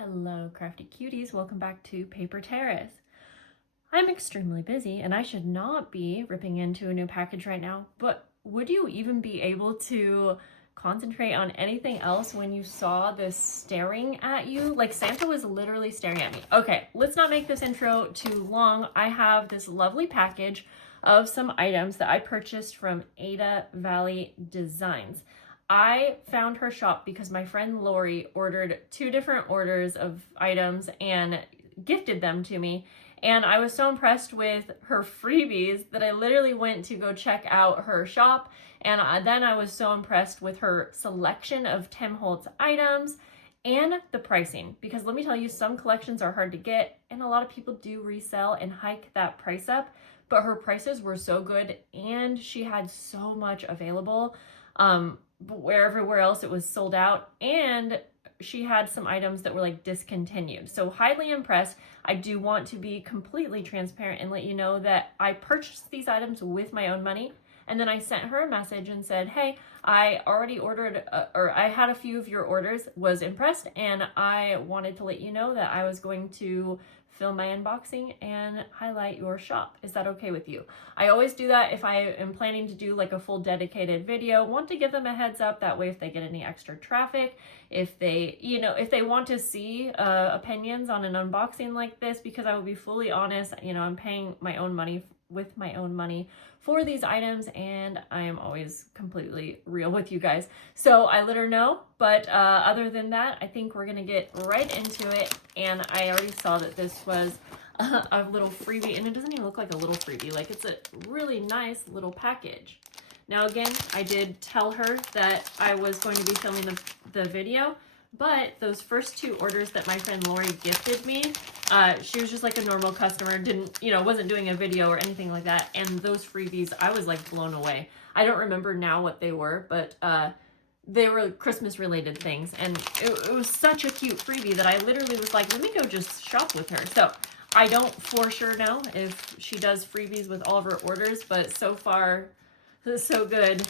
Hello, crafty cuties. Welcome back to Paper Terrace. I'm extremely busy and I should not be ripping into a new package right now, but would you even be able to concentrate on anything else when you saw this staring at you? Like Santa was literally staring at me. Okay, let's not make this intro too long. I have this lovely package of some items that I purchased from Ada Valley Designs. I found her shop because my friend Lori ordered 2 different orders of items and gifted them to me. And I was so impressed with her freebies that I literally went to go check out her shop. And then I was so impressed with her selection of Tim Holtz items and the pricing. Because let me tell you, some collections are hard to get and a lot of people do resell and hike that price up. But her prices were so good and she had so much available. Where everywhere else it was sold out, and she had some items that were like discontinued. So highly impressed. I do want to be completely transparent and let you know that I purchased these items with my own money, and then I sent her a message and said, hey, I already ordered or I had a few of your orders, was impressed, and I wanted to let you know that I was going to film my unboxing and highlight your shop. Is that okay with you? I always do that if I am planning to do like a full dedicated video. Want to give them a heads up, that way if they get any extra traffic, if they, if they want to see opinions on an unboxing like this, because I will be fully honest, I'm paying my own money with my own money for these items, and I am always completely real with you guys. So I let her know, but other than that, I think we're gonna get right into it. And I already saw that this was a little freebie, and it doesn't even look like a little freebie, like it's a really nice little package. Now again, I did tell her that I was going to be filming the video, but those first 2 orders that my friend Lori gifted me, she was just like a normal customer, wasn't doing a video or anything like that. And those freebies, I was like blown away. I don't remember now what they were, but they were Christmas related things. And it was such a cute freebie that I literally was like, let me go just shop with her. So I don't for sure know if she does freebies with all of her orders, but so far, so good.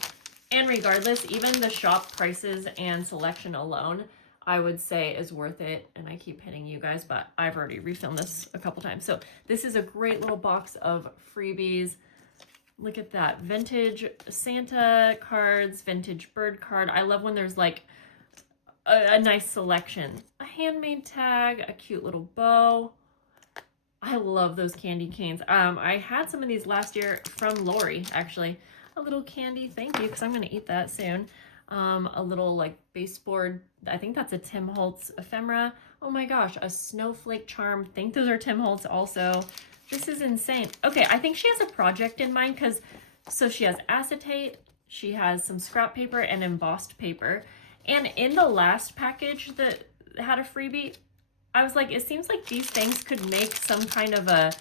And regardless, even the shop prices and selection alone, I would say is worth it. And I keep hitting you guys, but I've already refilmed this a couple times. So this is a great little box of freebies. Look at that. Vintage Santa cards, vintage bird card. I love when there's like a nice selection. A handmade tag, a cute little bow. I love those candy canes. I had some of these last year from Lori, actually. A little candy, thank you, because I'm going to eat that soon. A little like baseboard, I think that's a Tim Holtz ephemera. Oh my gosh, a snowflake charm. I think those are Tim Holtz also. This is insane. Okay, I think she has a project in mind, because so she has acetate, she has some scrap paper and embossed paper. And in the last package that had a freebie, I was like, it seems like these things could make some kind of a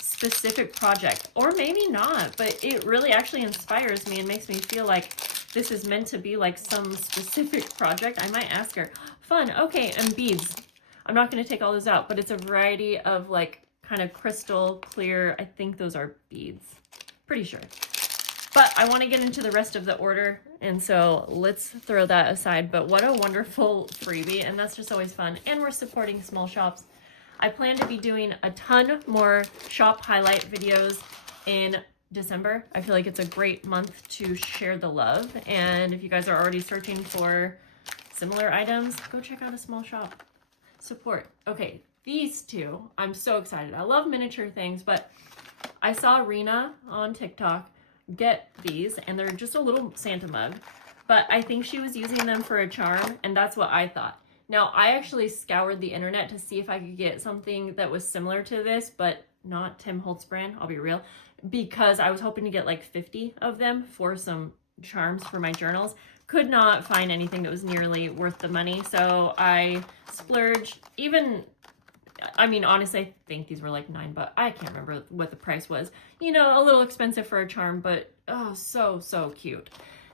specific project, or maybe not, but it really actually inspires me and makes me feel like this is meant to be like some specific project. I might ask her. Fun. Okay, and beads. I'm not going to take all those out, but it's a variety of like kind of crystal clear. I think those are beads. Pretty sure. But I want to get into the rest of the order, and so let's throw that aside. But what a wonderful freebie, and that's just always fun. And we're supporting small shops. I plan to be doing a ton more shop highlight videos in December. I feel like it's a great month to share the love. And if you guys are already searching for similar items, go check out a small shop. Support. Okay, these 2, I'm so excited. I love miniature things, but I saw Rena on TikTok get these, and they're just a little Santa mug. But I think she was using them for a charm, and that's what I thought. Now, I actually scoured the internet to see if I could get something that was similar to this, but not Tim Holtz brand, I'll be real, because I was hoping to get like 50 of them for some charms for my journals. Could not find anything that was nearly worth the money, so I splurged. Honestly, I think these were like $9, but I can't remember what the price was. A little expensive for a charm, but oh, so cute.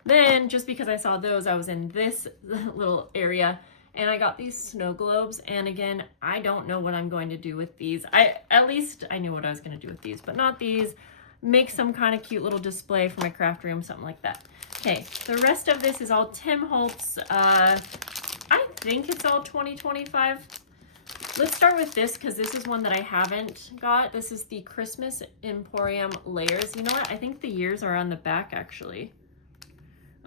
Then, just because I saw those, I was in this little area, and I got these snow globes. And again, I don't know what I'm going to do with these. At least I knew what I was going to do with these, but not these. Make some kind of cute little display for my craft room, something like that. Okay, the rest of this is all Tim Holtz I think it's all 2025. Let's start with this because this is one that I haven't got. This is the Christmas Emporium Layers. You know what? I think the years are on the back actually.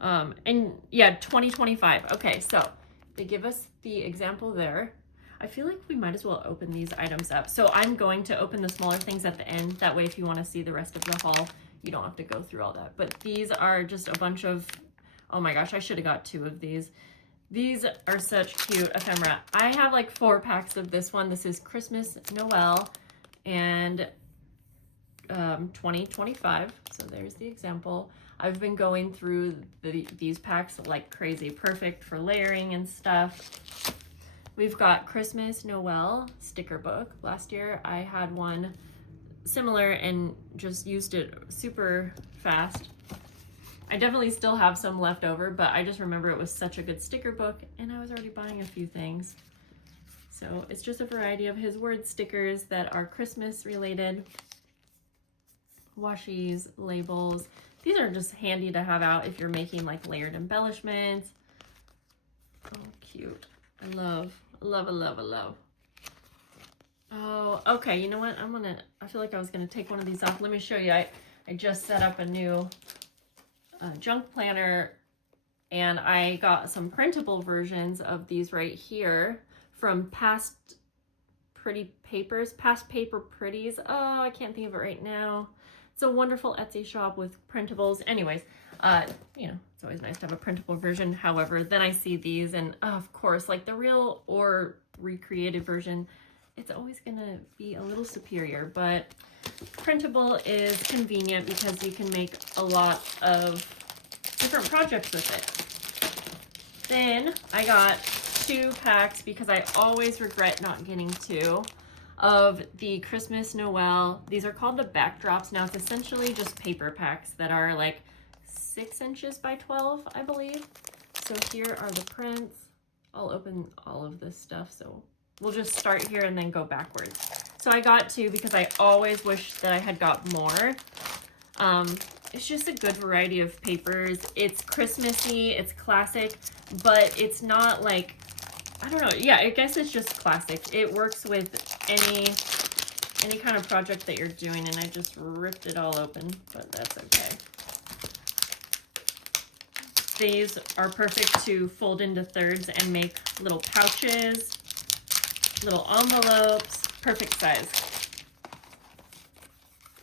And yeah, 2025. Okay, so they give us the example there. I feel like we might as well open these items up. So I'm going to open the smaller things at the end. That way, if you want to see the rest of the haul, you don't have to go through all that. But these are just a bunch of, oh my gosh, I should have got 2 of these. These are such cute ephemera. I have like 4 packs of this one. This is Christmas, Noel, and 2025. So there's the example. I've been going through these packs like crazy. Perfect for layering and stuff. We've got Christmas, Noel sticker book. Last year I had one similar and just used it super fast. I definitely still have some left over, but I just remember it was such a good sticker book and I was already buying a few things. So it's just a variety of his word stickers that are Christmas related. Washies, labels. These are just handy to have out if you're making like layered embellishments. Oh, cute. I love. Oh, okay. You know what? I feel like I was gonna take one of these off. Let me show you. I just set up a new junk planner and I got some printable versions of these right here from Past Paper Pretties. Oh, I can't think of it right now. It's a wonderful Etsy shop with printables. Anyways, you know, it's always nice to have a printable version. However, then I see these and of course, like the real or recreated version, it's always gonna be a little superior, but printable is convenient because you can make a lot of different projects with it. Then I got 2 packs because I always regret not getting 2 of the Christmas Noel. These are called the backdrops. Now it's essentially just paper packs that are like 6 inches by 12, I believe. So here are the prints. I'll open all of this stuff. So we'll just start here and then go backwards. So I got 2 because I always wish that I had got more. It's just a good variety of papers. It's Christmassy, it's classic, but it's not like, I don't know. Yeah, I guess it's just classic. It works with any kind of project that you're doing, and I just ripped it all open, but that's okay. These are perfect to fold into thirds and make little pouches, little envelopes, perfect size.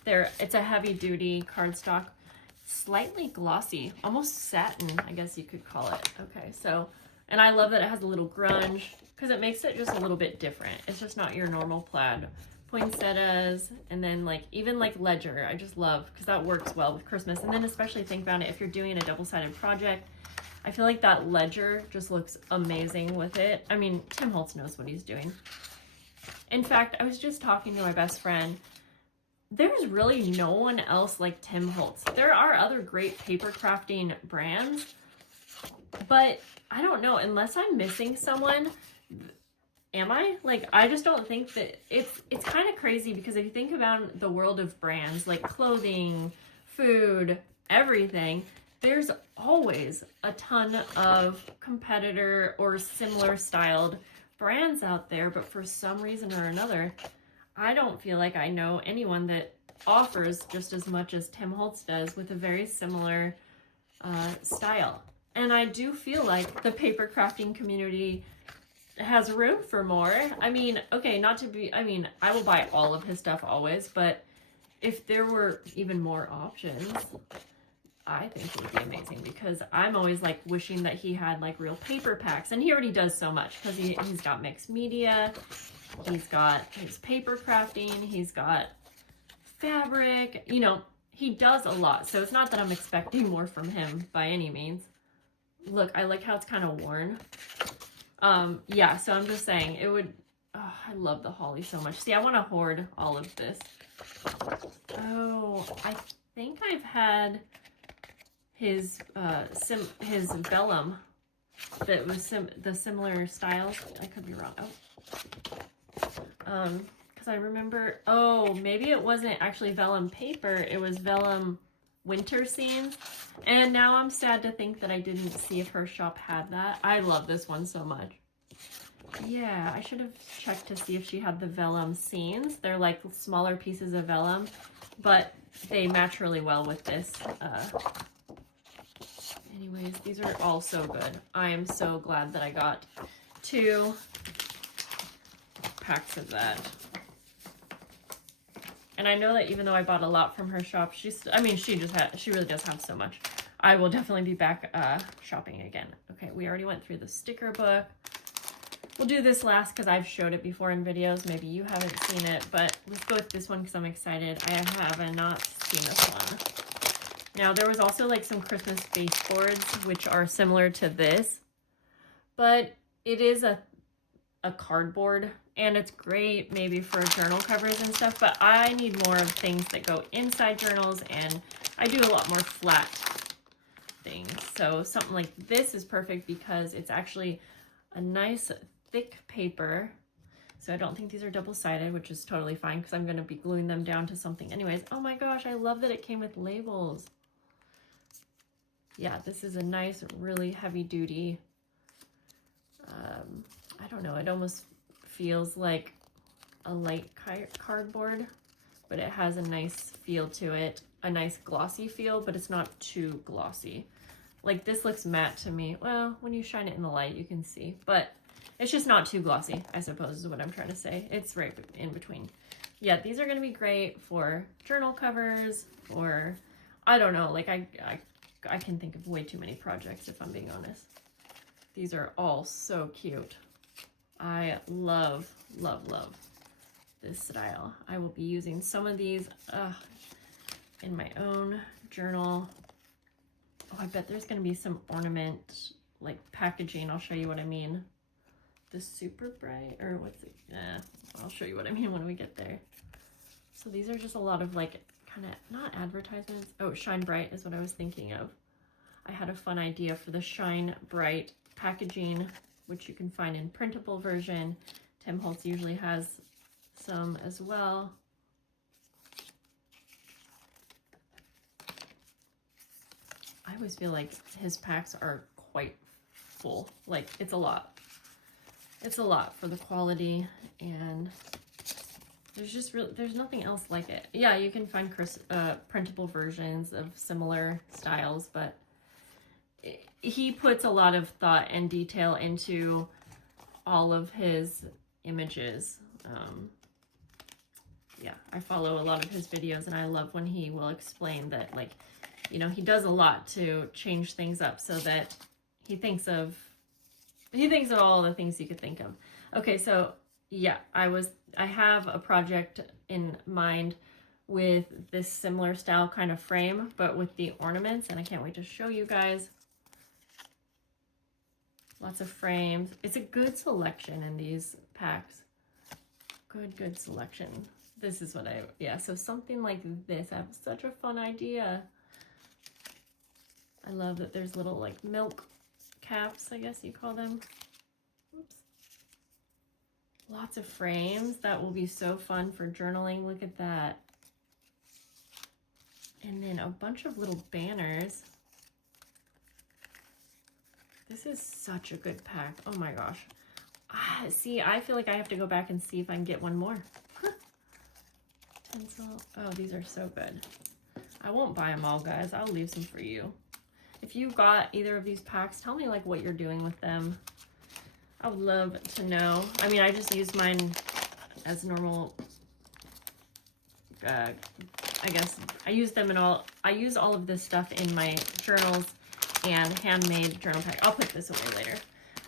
It's a heavy duty cardstock, slightly glossy, almost satin, I guess you could call it. Okay, so, and I love that it has a little grunge because it makes it just a little bit different. It's just not your normal plaid. Poinsettias, and then like even like ledger, I just love because that works well with Christmas. And then especially think about it if you're doing a double-sided project, I feel like that ledger just looks amazing with it. I mean, Tim Holtz knows what he's doing. In fact, I was just talking to my best friend. There's really no one else like Tim Holtz. There are other great paper crafting brands, but I don't know, unless I'm missing someone. Am I? Like, I just don't think that it's kind of crazy because if you think about the world of brands like clothing, food, everything, there's always a ton of competitor or similar styled brands out there, but for some reason or another, I don't feel like I know anyone that offers just as much as Tim Holtz does with a very similar style. And I do feel like the paper crafting community has room for more. I mean, okay, not to be, I mean, I will buy all of his stuff always, but if there were even more options, I think it would be amazing because I'm always like wishing that he had like real paper packs, and he already does so much because he's got mixed media, he's got his paper crafting, he's got fabric, you know, he does a lot. So it's not that I'm expecting more from him by any means. Look, I like how it's kind of worn. Yeah, so I'm just saying it would, oh, I love the holly so much. See, I want to hoard all of this. Oh, I think I've had his vellum that was the similar styles. I could be wrong. Because I remember, oh, maybe it wasn't actually vellum paper. It was vellum winter scenes. And now I'm sad to think that I didn't see if her shop had that. I love this one so much. Yeah, I should have checked to see if she had the vellum scenes. They're like smaller pieces of vellum, but they match really well with this. Anyways, these are all so good. I am so glad that I got 2 packs of that. And I know that even though I bought a lot from her shop, she really does have so much. I will definitely be back shopping again. Okay, we already went through the sticker book. We'll do this last because I've showed it before in videos. Maybe you haven't seen it, but let's go with this one because I'm excited. I have not seen this one. Now, there was also like some Christmas baseboards, which are similar to this, but it is a cardboard, and it's great maybe for journal covers and stuff, but I need more of things that go inside journals, and I do a lot more flat things. So something like this is perfect because it's actually a nice thick paper. So I don't think these are double-sided, which is totally fine because I'm going to be gluing them down to something anyways. Oh my gosh, I love that it came with labels. Yeah, this is a nice, really heavy-duty, I don't know, it almost feels like a light cardboard, but it has a nice feel to it, a nice glossy feel, but it's not too glossy. Like this looks matte to me. Well, when you shine it in the light, you can see, but it's just not too glossy, I suppose is what I'm trying to say. It's right in between. Yeah, these are going to be great for journal covers, or I don't know, like I can think of way too many projects if I'm being honest. These are all so cute. I love, love, love this style. I will be using some of these in my own journal. Oh, I bet there's going to be some ornament, like packaging. I'll show you what I mean. The super bright, or what's it? I'll show you what I mean when we get there. So these are just a lot of like, kind of, not advertisements. Oh, Shine Bright is what I was thinking of. I had a fun idea for the Shine Bright packaging, which you can find in printable version. Tim Holtz usually has some as well. I always feel like his packs are quite full. Like it's a lot. It's a lot for the quality, and there's nothing else like it. Yeah, you can find printable versions of similar styles, but he puts a lot of thought and detail into all of his images. Yeah, I follow a lot of his videos, and I love when he will explain that, like, you know, he does a lot to change things up so that he thinks of all the things he could think of. Okay, so yeah, I have a project in mind with this similar style kind of frame, but with the ornaments, and I can't wait to show you guys. Lots of frames. It's a good selection in these packs. Good selection. This is what so something like this. I have such a fun idea. I love that there's little like milk caps, I guess you call them. Oops. Lots of frames. That will be so fun for journaling. Look at that. And then a bunch of little banners. This is such a good pack. Oh my gosh. See, I feel like I have to go back and see if I can get one more. Tinsel. Oh, these are so good. I won't buy them all, guys. I'll leave some for you. If you got either of these packs, tell me like what you're doing with them. I would love to know. I mean, I just used mine as normal. I guess I use them in all. I use all of this stuff in my journals and handmade journal pack. I'll put this away later.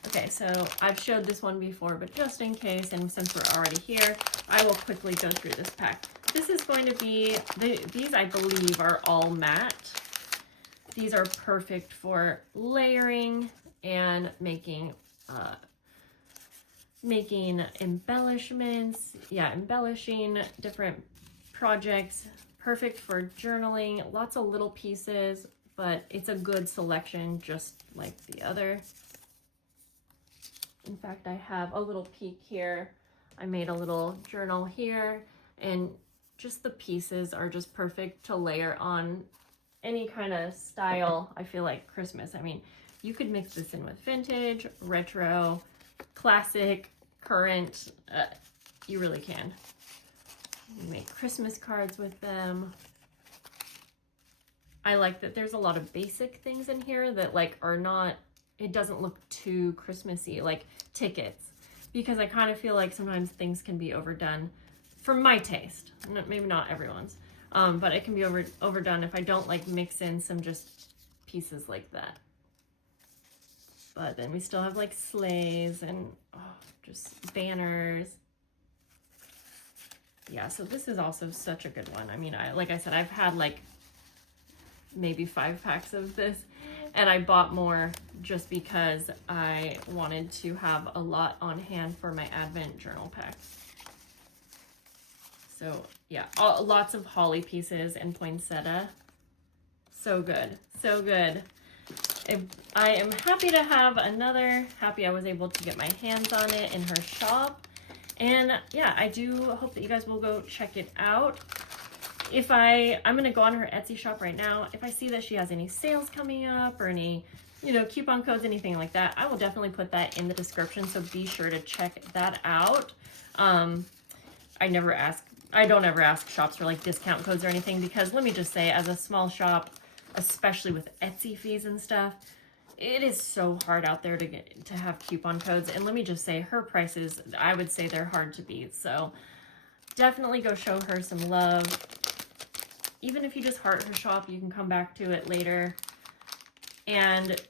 Okay, so I've showed this one before, but just in case, and since we're already here, I will quickly go through this pack. This is going to be, these I believe are all matte. These are perfect for layering and making embellishments. Yeah, embellishing different projects. Perfect for journaling. Lots of little pieces, but it's a good selection just like the other. In fact, I have a little peek here. I made a little journal here, and just the pieces are just perfect to layer on any kind of style, I feel like Christmas. I mean, you could mix this in with vintage, retro, classic, current. You really can. You make Christmas cards with them. I like that there's a lot of basic things in here that like are not, it doesn't look too Christmassy, like tickets, because I kind of feel like sometimes things can be overdone for my taste. Maybe not everyone's, but it can be overdone if I don't like mix in some just pieces like that. But then we still have like sleighs and just banners. Yeah, so this is also such a good one. I mean, like I said, I've had like maybe 5 packs of this, and I bought more just because I wanted to have a lot on hand for my Advent journal pack. So yeah, lots of holly pieces and poinsettia. So good, so good. I am happy to have another, happy I was able to get my hands on it in her shop. And yeah, I do hope that you guys will go check it out. I'm going to go on her Etsy shop right now. If I see that she has any sales coming up or any, coupon codes, anything like that, I will definitely put that in the description. So be sure to check that out. I don't ever ask shops for like discount codes or anything, because let me just say, as a small shop, especially with Etsy fees and stuff, it is so hard out there to have coupon codes. And let me just say, her prices, I would say they're hard to beat. So definitely go show her some love. Even if you just heart her shop, you can come back to it later. And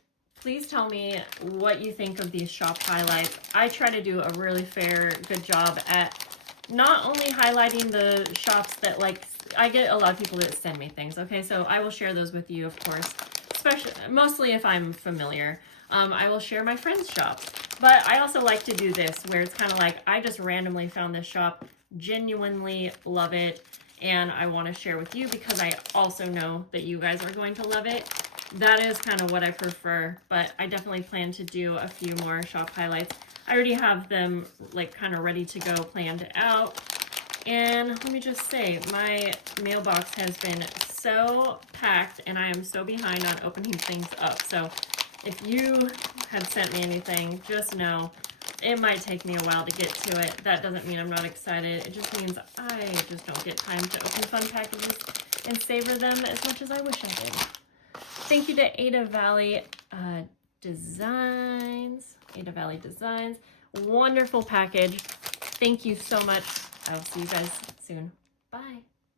please tell me what you think of these shop highlights. I try to do a really good job at not only highlighting the shops that like, I get a lot of people that send me things, okay? So I will share those with you, of course, mostly if I'm familiar. I will share my friends' shops. But I also like to do this, where it's kind of like, I just randomly found this shop, genuinely love it, and I want to share with you because I also know that you guys are going to love it. That is kind of what I prefer, but I definitely plan to do a few more shop highlights. I already have them like kind of ready to go, planned out. And let me just say, my mailbox has been so packed and I am so behind on opening things up. So if you have sent me anything, just know it might take me a while to get to it. That doesn't mean I'm not excited. It just means I just don't get time to open fun packages and savor them as much as I wish I did. Thank you to Ada Valley Designs. Ada Valley Designs. Wonderful package. Thank you so much. I'll see you guys soon. Bye.